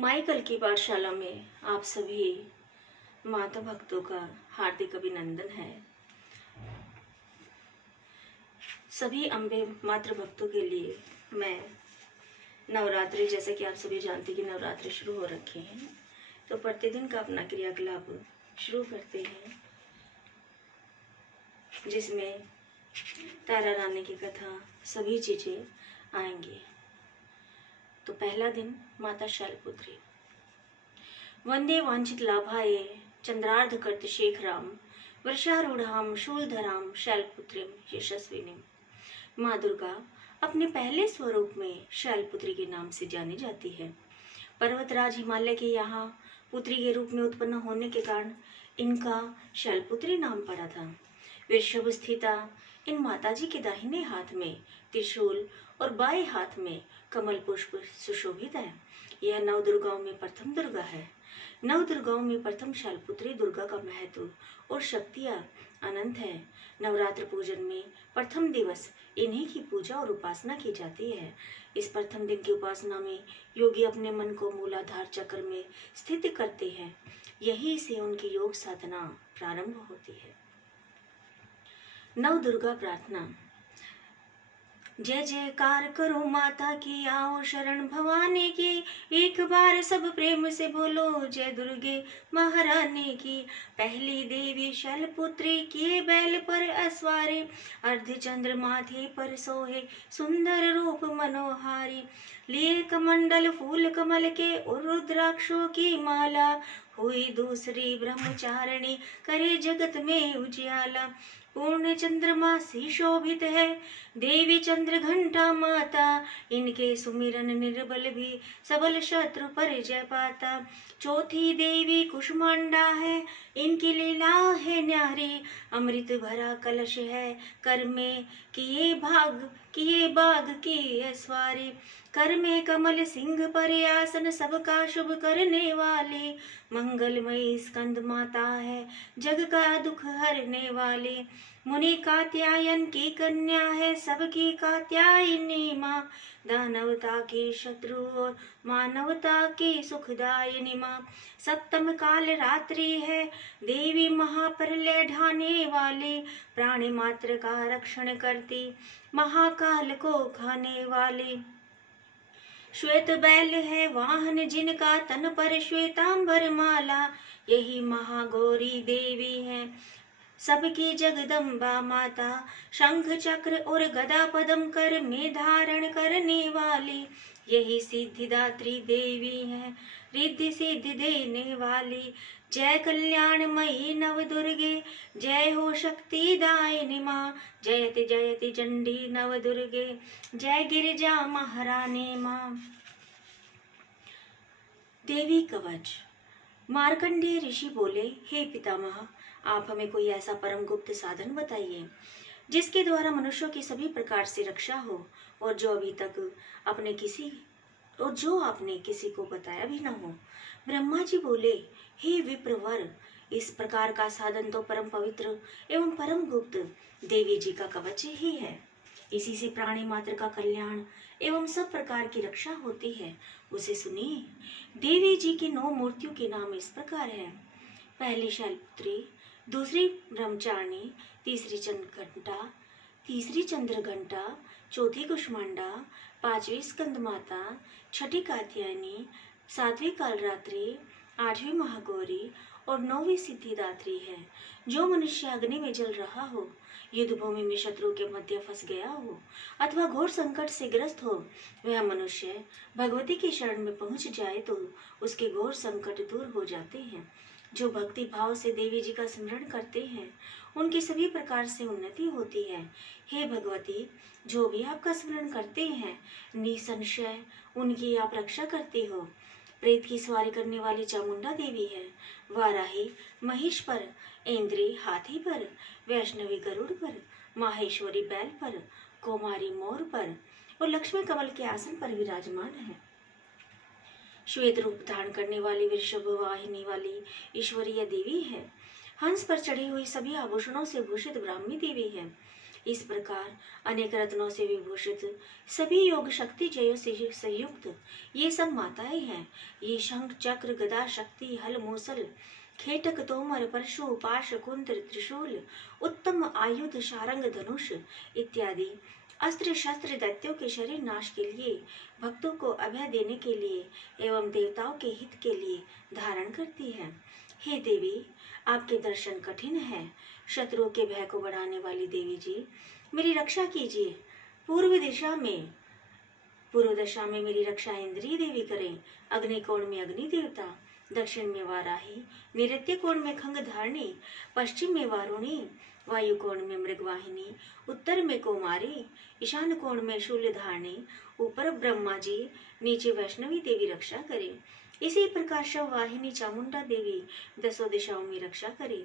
Michael की पाठशाला में आप सभी माता भक्तों का हार्दिक अभिनंदन है। सभी अम्बे मातृ भक्तों के लिए मैं नवरात्रि, जैसे कि आप सभी जानते हैं कि नवरात्रि शुरू हो रखे हैं, तो प्रतिदिन का अपना क्रियाकलाप शुरू करते हैं, जिसमें तारा रानी की कथा सभी चीज़ें आएंगी। तो पहला दिन माता शैलपुत्री। वंदे वांछित लाभाये चंद्रार्धकर्त शेखराम वर्षारूढ़ाम शूलधराम शैलपुत्रीम यशस्विनीम। माँ दुर्गा अपने पहले स्वरूप में शैलपुत्री के नाम से जानी जाती है। पर्वतराज हिमालय के यहाँ पुत्री के रूप में उत्पन्न होने के कारण इनका शैलपुत्री नाम पड़ा था। वृषभ स्थिता इन माताजी के दाहिने हाथ में त्रिशूल और बाएं हाथ में कमल पुष्प सुशोभित है। यह नव दुर्गाओं में प्रथम दुर्गा है। नव दुर्गाओं में प्रथम शैलपुत्री दुर्गा का महत्व और शक्तियाँ अनंत है। नवरात्र पूजन में प्रथम दिवस इन्हीं की पूजा और उपासना की जाती है। इस प्रथम दिन की उपासना में योगी अपने मन को मूलाधार चक्र में स्थित करते हैं। यहीं से उनकी योग साधना प्रारंभ होती है। नव दुर्गा प्रार्थना। जय जयकार करो माता की, आओ शरण भवानी की। एक बार सब प्रेम से बोलो जय दुर्गे महारानी की। पहली देवी शैलपुत्री, किए बैल पर अस्वारी। अर्धचंद्र माथे पर सोहे, सुंदर रूप मनोहारी। लिए कमंडल फूल कमल के और रुद्राक्षों की माला। हुई दूसरी ब्रह्मचारिणी, करे जगत में उजियाला। पूर्ण चंद्रमा से शोभित है देवी चंद्र घंटा माता। इनके सुमिरन निर्बल भी सबल शत्रु पर जय पाता। चौथी देवी कुष्मांडा है, इनकी लीला है न्यारी। अमृत भरा कलश है कर में, किए बाघ की सवारी। कर में कमल सिंह पर आसन, सबका शुभ करने वाली। मंगलमयी स्कंद माता है, जग का दुख हरने वाली। मुनि कात्यायन की कन्या है, सबकी कात्यायनी माँ। दानवता की शत्रु और मानवता की सुखदायिनी माँ। सप्तम काल रात्रि है, देवी महाप्रलय ढाने वाली। प्राणी मात्र का रक्षण करती, महाकाल को खाने वाली। श्वेत बैल है वाहन जिनका, तन पर श्वेतांबर माला। यही महागौरी देवी है, सबकी जगदम्बा माता। शंख चक्र और गदा पद्म कर में धारण करने वाली। यही सिद्धिदात्री देवी है, रिद्धि सिद्धि देने वाली। जय कल्याणमयी नव दुर्गे, जय हो शक्तिदायिनी माँ। जयति जयति चंडी नव दुर्गे, जय गिरिजा महारानी माँ। देवी कवच। मार्कंडेय ऋषि बोले, हे पितामह, आप हमें कोई ऐसा परम गुप्त साधन बताइए जिसके द्वारा मनुष्यों की सभी प्रकार से रक्षा हो, और जो आपने किसी को बताया भी न हो। ब्रह्मा जी बोले, हे विप्रवर, इस प्रकार का साधन तो परम पवित्र एवं परम गुप्त देवी जी का कवच ही है। इसी से प्राणी मात्र का कल्याण एवं सब प्रकार की रक्षा होती है। उसे सुनिए। देवी जी की 9 मूर्तियों के नाम इस प्रकार है। पहली शैलपुत्री, दूसरी ब्रह्मचारिणी, तीसरी चंद्र घंटा, चौथी कुष्मांडा, 5वीं स्कंद माता, 6ठी कात्यायनी, 7वीं कालरात्रि, 8वीं महागौरी और 9वीं सिद्धिदात्री है। जो मनुष्य अग्नि में जल रहा हो, युद्ध भूमि में शत्रु के मध्य फंस गया हो, अथवा घोर संकट से ग्रस्त हो, वह मनुष्य भगवती की शरण में पहुंच जाए तो उसके घोर संकट दूर हो जाते हैं। जो भक्ति भाव से देवी जी का स्मरण करते हैं, उनकी सभी प्रकार से उन्नति होती है। हे भगवती, जो भी आपका स्मरण करते हैं, निसंशय उनकी आप रक्षा करते हो। प्रेत की सवारी करने वाली चामुंडा देवी है। वाराही महिष पर, इंद्री हाथी पर, वैष्णवी गरुड़ पर, माहेश्वरी बैल पर, कौमारी मोर पर और लक्ष्मी कमल के आसन पर विराजमान है। श्वेत रूप धारण करने वाली वृषभ वाहिनी वाली ईश्वरीय देवी है। हंस पर चढ़ी हुई सभी आभूषणों से भूषित ब्राह्मी देवी है। इस प्रकार अनेक रत्नों से विभूषित सभी योग शक्ति जयों से संयुक्त ये सब माताएं हैं। ये शंख चक्र गदा शक्ति हल मूसल खेटक तोमर परशु पाश कुंत्र त्रिशूल उत्तम आयुध शारंग धनुष इत्यादि अस्त्र शस्त्र दैत्यों के शरीर नाश के लिए, भक्तों को अभय देने के लिए एवं देवताओं के हित के लिए धारण करती है। हे देवी, आपके दर्शन कठिन है। शत्रुओं के भय को बढ़ाने वाली देवी जी, मेरी रक्षा कीजिए। पूर्व दशा में मेरी रक्षा इंद्री देवी करें। अग्निकोण में अग्नि देवता, दक्षिण में वाराही, नैऋत्य कोण में खंग धारणी, पश्चिम में वारुणी, वायु कोण में मृगवाहिनी, उत्तर में कुमारी, ईशान कोण में शूल धारणी, ऊपर ब्रह्मा जी, नीचे वैष्णवी देवी रक्षा करे। इसी प्रकार शव वाहिनी चामुंडा देवी दसों दिशाओं में रक्षा करे।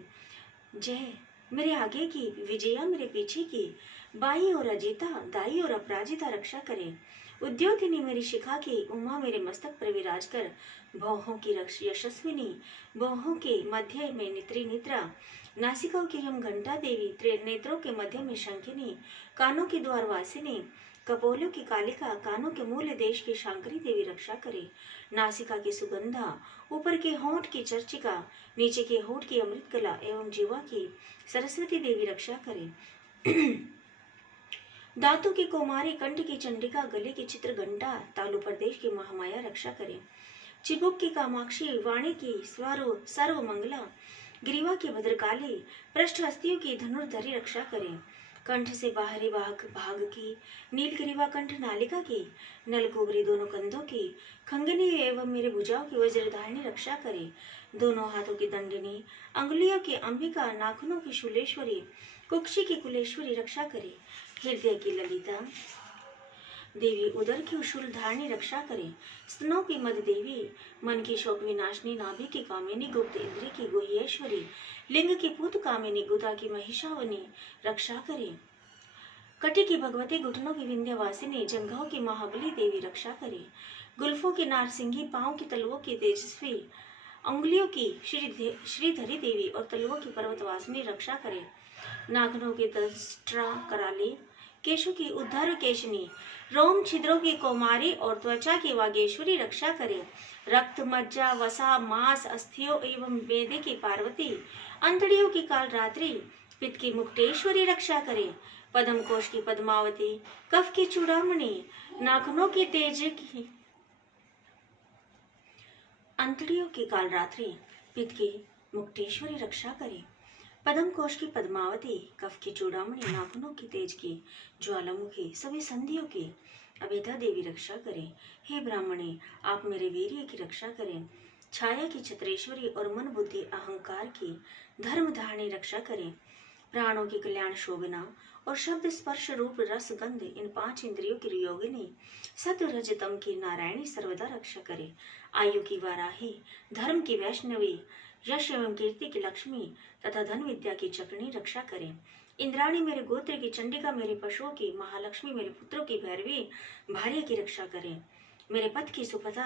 जय मेरे आगे की, विजया मेरे पीछे की, बाई और अजीता, दाई और अपराजिता रक्षा करे। उद्योतिनी मेरी शिखा की, उमा मेरे मस्तक पर विराज कर। भौहों की यशस्विनी, भौहों के मध्य में त्रिनेत्रा, नासिकाओं की यम घंटा देवी, त्रिनेत्रों के मध्य में शंखिनी, कानों की द्वार वासिनी, कपोलों की कालिका, कानों के मूल देश की शांकरी देवी रक्षा करे। नासिका की सुगंधा, ऊपर के होंठ की चर्चिका, नीचे के होंठ की अमृत कला एवं जीवा की सरस्वती देवी रक्षा करे। दांतों की कुमारी, कंठ की चंडिका, गले की चित्र घंटा, तालु प्रदेश की महामाया रक्षा करे। चिबुक की कामाक्षी, वाणी की सर्व मंगला, ग्रीवा की भद्रकाली, पृष्ठ हस्तियों की धनुर्धरी रक्षा करे। कंठ से बाहरी भाग की, नीलग्रीवा कंठ नालिका की, नलकुबरी दोनों कंधों की, खंगनी एवं मेरे भुजाओं की वज्रधारिणी रक्षा करे। दोनों हाथों की दंडिनी, अंगुलियों की अंबिका, नाखूनों की शूलेश्वरी, कुक्षी की कुलेश्वरी रक्षा करे। हृदय की ललिता देवी, उदर की शूल धारणी रक्षा करे। स्तनों की मद देवी, मन की शोक विनाशनी, नाभि की कामिनी, गुप्त इंद्री की गुह्येश्वरी, लिंग की पूत कामिनी, गुदा की महिषावनी रक्षा करे। कटी की भगवती, घुटनों की विंध्यवासिनी, जंघाओं की महाबली देवी रक्षा करे। गुल्फों की नारसिंगी, पांव की तलवों की तेजस्वी, अंगुलियों की श्रीधरी देवी और तलवों की पर्वतवासिनी रक्षा करे। नाखनों की दंष्ट्रा कराली, केशों की उद्धर केशनी, रोम छिद्रों की कौमारी और त्वचा की वागेश्वरी रक्षा करे। रक्त मज्जा वसा मांस अस्थियों एवं वेदे की पार्वती, अंतड़ियों की कालरात्रि, पित्त की मुक्तेश्वरी रक्षा करे। पद्म कोश की पद्मावती, कफ की चूड़ामणि, नाखनों की तेज की, अंतड़ियों की कालरात्रि, पित्त की मुक्तेश्वरी रक्षा करे। पद्म कोश की पद्मावती, कफ की चूड़ामणि, नाखूनों की तेज की, ज्वालामुखी, सभी संधियों की अभेदा देवी रक्षा करें। हे ब्राह्मणे, आप मेरे वीर्य की रक्षा करें। छाया की छत्रेश्वरी और मन बुद्धि अहंकार की धर्म धारणी रक्षा करें। प्राणों की कल्याण शोभना और शब्द स्पर्श रूप रस गंध इन 5 इंद्रियों की योगिनी, सत्व रज तम की नारायणी सर्वदा रक्षा करे। आयु की वाराही, धर्म की वैष्णवी, यश एवं कीर्ति की लक्ष्मी तथा धन विद्या की चक्रनी रक्षा करें। इंद्राणी मेरे गोत्र की, चंडिका मेरे पशुओं की, महालक्ष्मी मेरे पुत्रों की भैरवी भार्य की रक्षा करें। मेरे पथ की सुपथा,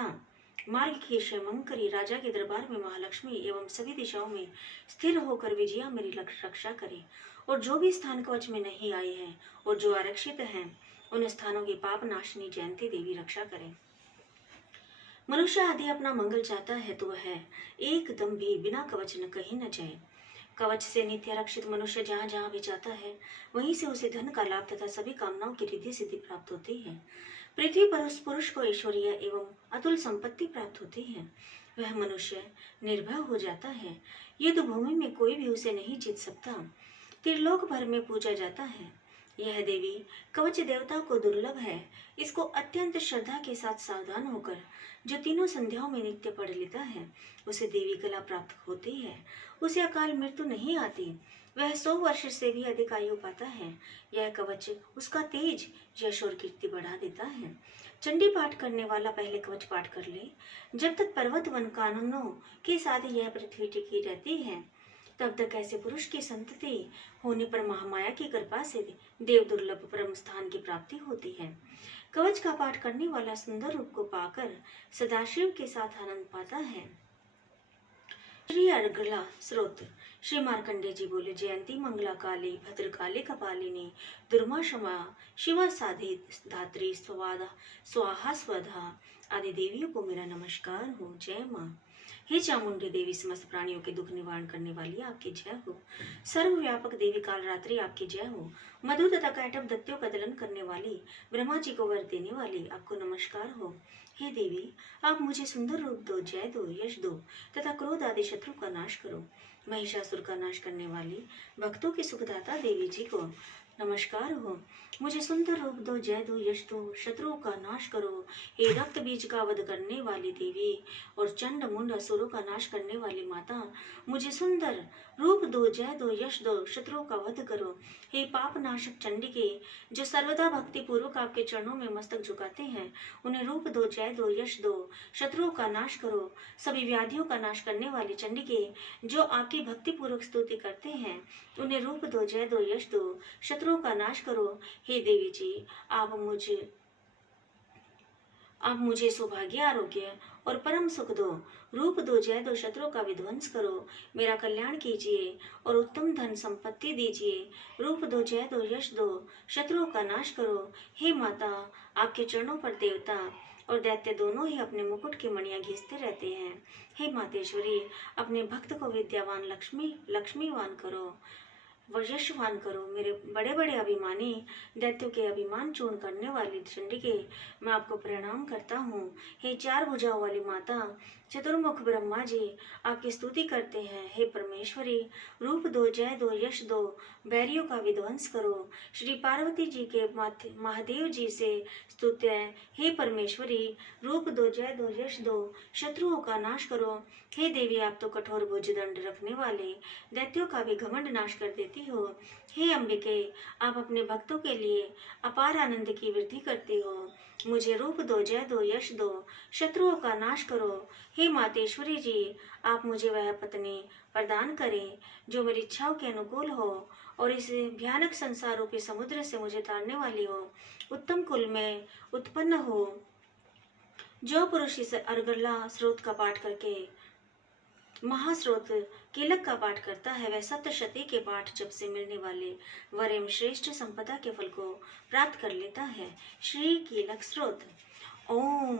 मार्ग की क्षयमंकरी, राजा के दरबार में महालक्ष्मी एवं सभी दिशाओं में स्थिर होकर विजया मेरी रक्षा करे। और जो भी स्थान कवच में नहीं आए हैं और जो आरक्षित हैं, उन स्थानों की पाप नाशनी जयंती देवी रक्षा करें। मनुष्य आदि अपना मंगल चाहता है तो वह एकदम भी बिना कवच न कहीं न जाए। कवच से नित्य रक्षित मनुष्य जहाँ जहाँ भी जाता है, वहीं से उसे धन का लाभ तथा सभी कामनाओं की रिद्धि सिद्धि प्राप्त होती है। पृथ्वी पर उस पुरुष को ऐश्वर्य एवं अतुल संपत्ति प्राप्त होती है। वह मनुष्य निर्भय हो जाता है। युद्ध भूमि में कोई भी उसे नहीं जीत सकता। त्रिलोक भर में पूजा जाता है। यह देवी कवच देवता को दुर्लभ है। इसको अत्यंत श्रद्धा के साथ सावधान होकर जो तीनों संध्याओं में नित्य पढ़ लेता है, उसे देवी कला प्राप्त होती है। उसे अकाल मृत्यु नहीं आती। वह 100 वर्ष से भी अधिक आयु पाता है। यह कवच उसका तेज, यश और कीर्ति बढ़ा देता है। चंडी पाठ करने वाला पहले कवच पाठ कर ले। जब तक पर्वत वन कानूनों के साथ यह पृथ्वी टिकी रहती है, तब तक ऐसे पुरुष की संतति होने पर महामाया की कृपा से देव दुर्लभ परम स्थान की प्राप्ति होती है। कवच का पाठ करने वाला सुंदर रूप को पाकर सदाशिव के साथ आनंद पाता है। श्री अर्गला स्रोत। श्री मार्कंडे जी बोले, जयंती मंगला काली भद्रकाली कपालिनी दुर्मा क्षमा शिवा साधी धात्री स्वाहा स्वधा आदि देवियों को मेरा नमस्कार हो। जय माँ। हे चामुंडी देवी, समस्त प्राणियों के दुख निवारण करने वाली आपकी जय हो। सर्वव्यापक देवी कालरात्रि आपकी जय हो। मधु तथा कैटभ दत्तियों का दलन करने वाली, ब्रह्मा जी को वर देने वाली आपको नमस्कार हो। हे देवी, आप मुझे सुंदर रूप दो, जय दो, यश दो तथा क्रोध आदि शत्रु का नाश करो। महिषासुर का नाश करने वाली, भक्तों की सुखदाता देवी जी को नमस्कार हो। मुझे सुंदर रूप दो, जय दो, यश दो, शत्रुओं का नाश करो। हे रक्त बीज का वध करने वाली देवी और चंड मुंड असुरों का नाश करने वाली माता, मुझे सुंदर रूप दो, जय दो, यश दो, शत्रुओं का वध करो। हे पाप नाशक चंडिके, जो सर्वदा भक्ति पूर्वक आपके चरणों में मस्तक झुकाते हैं, उन्हें रूप दो, जय दो, यश दो, शत्रुओं का नाश करो। सभी व्याधियों का नाश करने वाली चंडिके, जो आपकी भक्ति पूर्वक स्तुति करते हैं, उन्हें रूप दो, जय दो, यश दो, शत्रुओं का नाश करो। हे देवी जी, आप मुझे सौभाग्य, आरोग्य और परम सुख दो। रूप दो, जय दो, शत्रुओं का विध्वंस करो। मेरा कल्याण कीजिए और उत्तम धन संपत्ति दीजिए। रूप दो, जय दो, यश दो, शत्रुओं का नाश करो। हे माता, आपके चरणों पर देवता और दैत्य दोनों ही अपने मुकुट की मणियां घिसते रहते हैं। हे मातेश्वरी, अपने भक्त को विद्यावान लक्ष्मीवान करो, यशवान करो। मेरे बड़े बड़े अभिमानी दैत्यों के अभिमान चूर्ण करने वाली चंडिके, मैं आपको प्रणाम करता हूँ। हे चार भुजाओं वाली माता, चतुर्मुख ब्रह्मा जी आपकी स्तुति करते हैं। हे परमेश्वरी, रूप दो, जय दो, यश दो, बैरियों का विध्वंस करो। श्री पार्वती जी के महादेव जी से स्तुत्य है। हे परमेश्वरी, रूप दो, जय दो, यश दो, शत्रुओं का नाश करो। हे देवी, आप तो कठोर भुजदंड रखने वाले दैत्यों का भी घमंड नाश कर देती हो। हे अंबिके, आप अपने भक्तों के लिए अपार आनंद की वृद्धि करती हो। मुझे रूप दो, जय दो, यश दो, शत्रुओं का नाश करो। हे मातेश्वरी जी, आप मुझे वह पत्नी प्रदान करें जो मेरी इच्छाओं के अनुकूल हो और इस भयानक संसार रूपी समुद्र से मुझे तारने वाली हो। उत्तम कुल में उत्पन्न हो। जो पुरुष इस अर्गला स्रोत का पाठ करके महास्रोत कीलक का पाठ करता है, वह सप्तशती के पाठ जब से मिलने वाले वर एवं श्रेष्ठ संपदा के फल को प्राप्त कर लेता है। श्री कीलक स्रोत। ओम।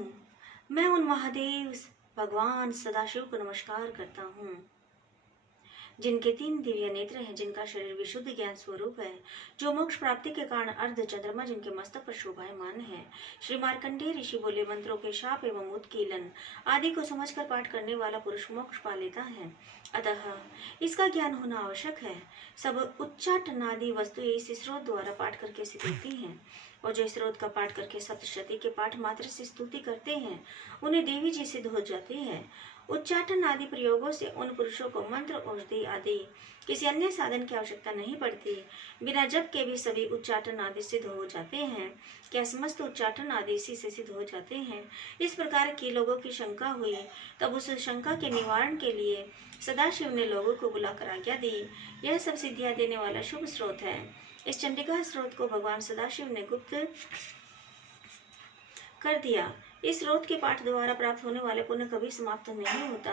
मैं उन महादेव भगवान सदाशिव को नमस्कार करता हूँ जिनके 3 दिव्य नेत्र हैं, जिनका शरीर विशुद्ध ज्ञान स्वरूप है, जो मोक्ष प्राप्ति के कारण अर्ध चंद्रमा जिनके मस्तक पर शोभायमान है। श्री मार्कंडेय ऋषि बोले, मंत्रों के शाप एवं उत्कीलन आदि को समझकर पाठ करने वाला पुरुष मोक्ष पा लेता है, अतः इसका ज्ञान होना आवश्यक है। सब उच्चाटनादि वस्तुएं इस स्रोत द्वारा पाठ करके सिद्ध होती हैं, और जो स्रोत का पाठ करके सप्तशती के पाठ मात्र से स्तुति करते हैं, उन्हें देवी जी सिद्ध हो जाती है। उच्चाटन आदि प्रयोगों से उन पुरुषों को मंत्र, औषधि आदि किसी अन्य साधन की आवश्यकता नहीं पड़ती। बिना जप के भी सभी उच्चाटन आदि सिद्ध हो जाते हैं। क्या समस्त उच्चाटन आदि इसी से सिद्ध हो जाते हैं? इस प्रकार की लोगों की शंका हुई, तब उस शंका के निवारण के लिए सदाशिव ने लोगों को बुलाकर आज्ञा दी। यह सब सिद्धियां देने वाला शुभ स्रोत है। इस चंडिका स्रोत को भगवान सदाशिव ने गुप्त कर दिया। इस स्रोत के पाठ द्वारा प्राप्त होने वाले पुण्य कभी समाप्त नहीं होता।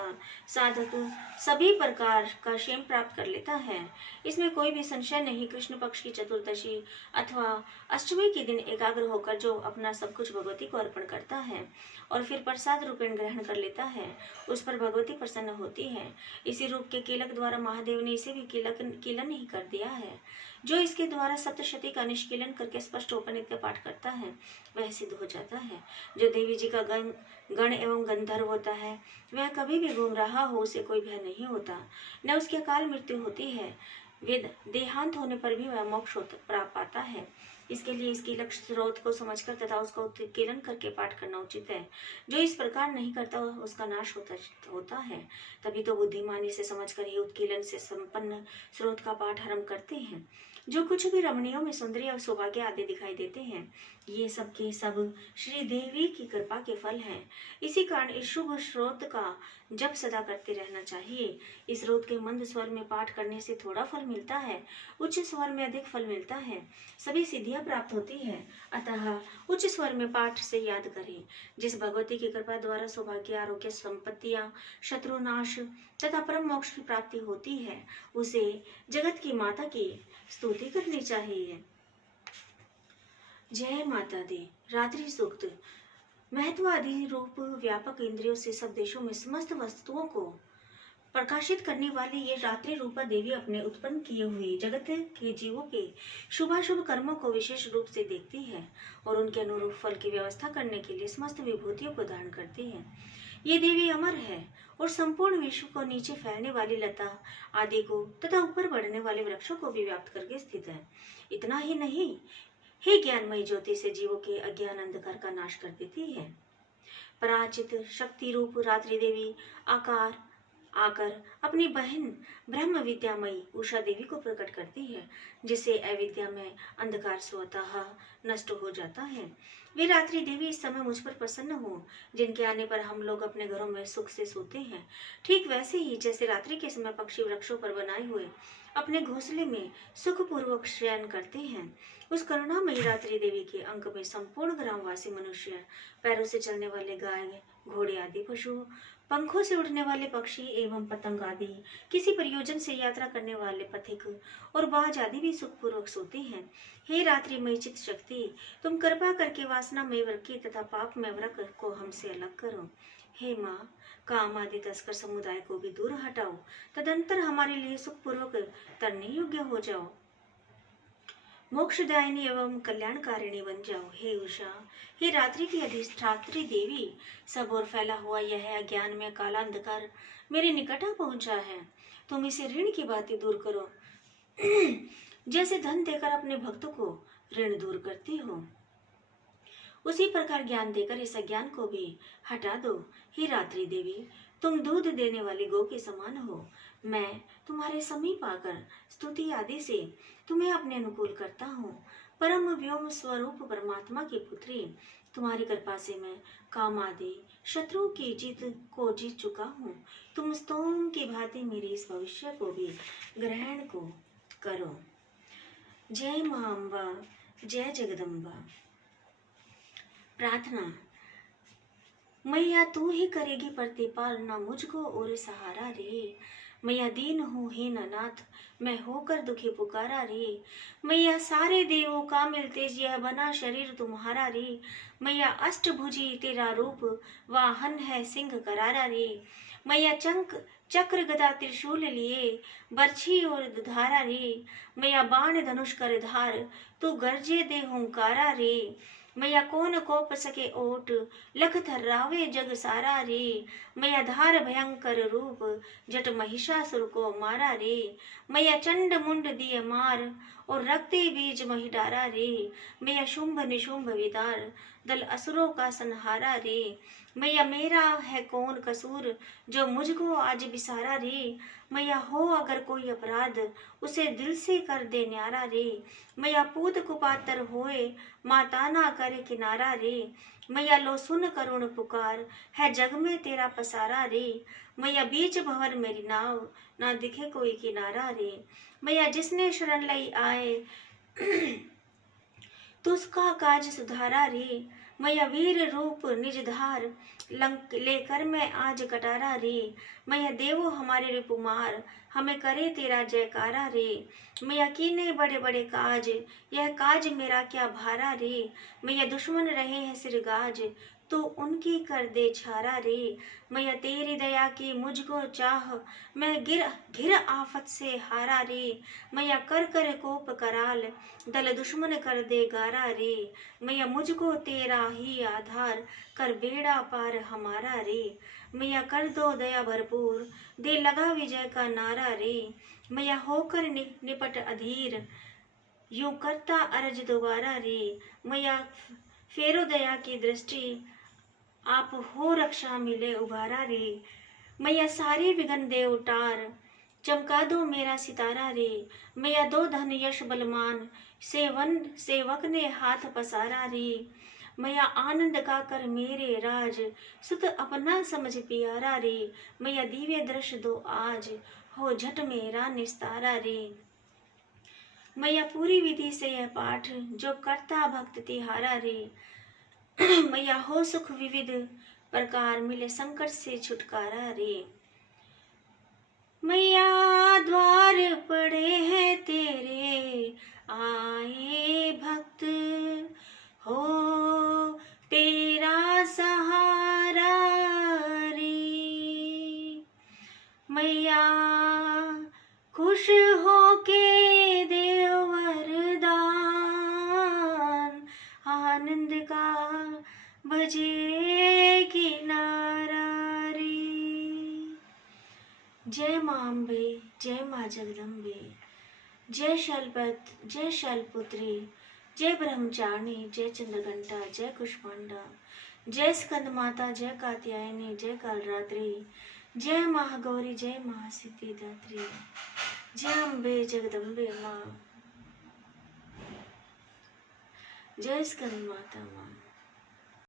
साधक सभी प्रकार का क्षेम प्राप्त कर लेता है, इसमें कोई भी संशय नहीं। कृष्ण पक्ष की चतुर्दशी अथवा अष्टमी के दिन एकाग्र होकर जो अपना सब कुछ भगवती को अर्पण करता है और फिर प्रसाद रूपेण ग्रहण कर लेता है, उस पर भगवती प्रसन्न होती है। इसी रूप के कीलक द्वारा महादेव ने इसे भी कीलन ही कर दिया है। जो इसके द्वारा सप्तशती का निष्कीलन करके स्पष्ट उपनित्य पाठ करता है, वह सिद्ध हो जाता है। जो देवी जी का गण एवं गंधर्व होता है, वह कभी भी घूम रहा हो, उसे कोई भय नहीं होता, न उसकी अकाल मृत्यु होती है। वेद देहांत होने पर भी वह मोक्ष प्राप्त पाता है। इसके लिए इसकी लक्ष्य स्रोत को समझकर तथा उसका उत्कीलन करके पाठ करना उचित है। जो इस प्रकार नहीं करता, उसका नाश होता है। तभी तो बुद्धिमानी से समझकर ही उत्कीलन से संपन्न स्रोत का पाठ आरंभ करते हैं। जो कुछ भी रमणियों में सौंदर्य और सौभाग्य आदि दिखाई देते हैं, ये सब के सब श्री देवी की कृपा के फल हैं। इसी कारण इस शुभ स्रोत का जप सदा करते रहना चाहिए। इस स्रोत के मंद स्वर में पाठ करने से थोड़ा फल मिलता है, उच्च स्वर में अधिक फल मिलता है, सभी सिद्धियां प्राप्त होती है। अतः उच्च स्वर में पाठ से याद करें। जिस भगवती की कृपा द्वारा सौभाग्य, आरोग्य, संपत्तियां, शत्रुनाश तथा परम मोक्ष की प्राप्ति होती है, उसे जगत की माता की स्तुति करनी चाहिए। जय माता दी। रात्रि सूक्त। महत्व आदि रूप व्यापक इंद्रियों से सब देशों में समस्त वस्तुओं को प्रकाशित करने वाली ये रात्रि रूपा देवी अपने उत्पन्न किए हुए जगत के जीवों के शुभाशुभ कर्मों को विशेष रूप से देखती है और उनके अनुरूप फल की व्यवस्था करने के लिए समस्त विभूतियों को धारण करती है। ये देवी अमर है और संपूर्ण विश्व को नीचे फैलने वाली लता आदि को तथा ऊपर बढ़ने वाले वृक्षों को भी व्याप्त करके स्थित है। इतना ही नहीं, हे ज्ञानमयी ज्योति से जीवों के अज्ञान अंधकार का नाश कर देती है। पराचित शक्ति रूप रात्रि देवी आकर अपनी बहन ब्रह्म विद्यामयी उषा देवी को प्रकट करती है, जिससे अविद्या में अंधकार स्वतः नष्ट हो जाता है। वे रात्रि देवी इस समय मुझ पर प्रसन्न हो, जिनके आने पर हम लोग अपने घरों में सुख से सोते हैं। ठीक वैसे ही जैसे रात्रि के समय पक्षी वृक्षों पर बनाए हुए अपने घोंसले में सुखपूर्वक शयन करते हैं, उस करुणामयी रात्रि देवी के अंक में संपूर्ण ग्रामवासी मनुष्य, पैरों से चलने वाले गाय, घोड़े आदि पशु, पंखों से उड़ने वाले पक्षी एवं पतंग आदि, किसी प्रयोजन से यात्रा करने वाले पथिक और बाज आदि भी सुखपूर्वक सोते हैं। हे रात्रिमय चित्त शक्ति, तुम कृपा करके वासनामय वृक्की तथा पापमय वृक्क को हमसे अलग करो। हे माँ, काम आदि तस्कर समुदाय को भी दूर हटाओ, तदंतर हमारे लिए सुखपूर्वक तरने योग्य हो जाओ। मोक्षदायिनी एवं कल्याणकारिणी बन जाओ। हे उषा, हे रात्रि की अधिष्ठात्री देवी, सब ओर फैला हुआ यह अज्ञान में काला अंधकार मेरे निकट आ पहुंचा है, तुम इसे ऋण की भांति दूर करो। जैसे धन देकर अपने भक्तों को ऋण दूर करती हो, उसी प्रकार ज्ञान देकर इस अज्ञान को भी हटा दो। हे रात्रि देवी, तुम दूध देने वाली गौ के समान हो। मैं तुम्हारे समीप आकर स्तुति आदि से तुम्हें अपने अनुकूल करता हूँ। परम व्योम स्वरूप परमात्मा की पुत्री, तुम्हारी कृपा से मैं काम आदि शत्रुओं की जीत चुका हूँ। तुम स्तोम की भांति मेरे इस भविष्य को भी ग्रहण को करो। जय मां अम्बा, जय जगदम्बा। प्रार्थना। मैया तू ही करेगी प्रतिपालना, मुझको और सहारा रे। मैया दीन हूँ हीन अनाथ, मैं होकर दुखी पुकारा रे। मैया सारे देवों का मिलते यह बना शरीर तुम्हारा रे। मैया अष्टभुजी तेरा रूप, वाहन है सिंह करारा रे। मैया चक्र गदा त्रिशूल लिए, बरछी और धारा रे। मैया बाण धनुष कर धार, तू गरजे दे हुंकारा रे। मैया कौन कोप सके ओट, लख थर्रावे जग सारा रे। मैया धार भयंकर रूप, जट महिषासुर को मारा रे। मैया चंड मुंड दिए मार, और रक्ति बीज मही डारा रे। मैया शुंभ निशुंभ विदार, दल असुरों का संहारा रे। मैया मेरा है कौन कसूर, जो मुझको आज बिसारा रे। मैया हो अगर कोई अपराध, उसे दिल से कर दे न्यारा रे। मैया पूत कुपातर होए, माता ना करे किनारा रे। मैया लो सुन करुण पुकार, है जग में तेरा पसारा रे। मैया बीच भंवर मेरी नाव, ना दिखे कोई किनारा रे। मैया जिसने शरण लई आए, तुझका काज सुधारा रे। मैया वीर रूप निज धार, लंक लेकर मैं आज कटारा रे। मैया देवो हमारे रिपुमार, हमें करे तेरा जयकारा रे। मैया कीने बड़े बड़े काज, यह काज मेरा क्या भारा रे। मैया दुश्मन रहे हैं सिरगाज, तो उनकी कर दे छारा रे। मैया तेरी दया की मुझको चाह, मैं घिर आफत से हारा रे। मैया कर कर कोप कराल, दल दुश्मन कर दे गारा रे। मैया मुझको तेरा ही आधार, कर बेड़ा पार हमारा रे। मैया कर दो दया भरपूर, दे लगा विजय का नारा रे। मैया होकर निपट अधीर, यूं करता अरज दोबारा रे। मैया फेरो दया की दृष्टि, आप हो रक्षा मिले उबारा रे। मैया सारे विघ्न दे उतार, चमका दो मेरा सितारा रे। मैया दो धन यश बलमान, सेवक ने हाथ पसारा रे। मैया आनंद का कर मेरे राज, सुत अपना समझ प्यारा रे। मैया दिव्य दृश्य दो आज, हो झट मेरा निस्तारा रे। मैया पूरी विधि से यह पाठ, जो करता भक्त तिहारा रे। मैया हो सुख विविध प्रकार, मिले संकट से छुटकारा रे। मैया द्वार पड़े हैं तेरे, आए भक्त हो तेरा सहारा रे। मैया खुश हो के दे वरदान, आनंद का बजे किनारा रे। जय मां अम्बे, जय मां जगदम्बे, जय शैलपत्र, जय शैलपुत्री, जय ब्रह्मचारिणी, जय चंद्रघंटा, जय कुष्मांडा, जय स्कंद माता, जय कात्यायनी, जय कालरात्रि, जय महागौरी, जय महासिद्धिदात्री, जय अम्बे जगदम्बे माँ, जय स्कंद माता माँ।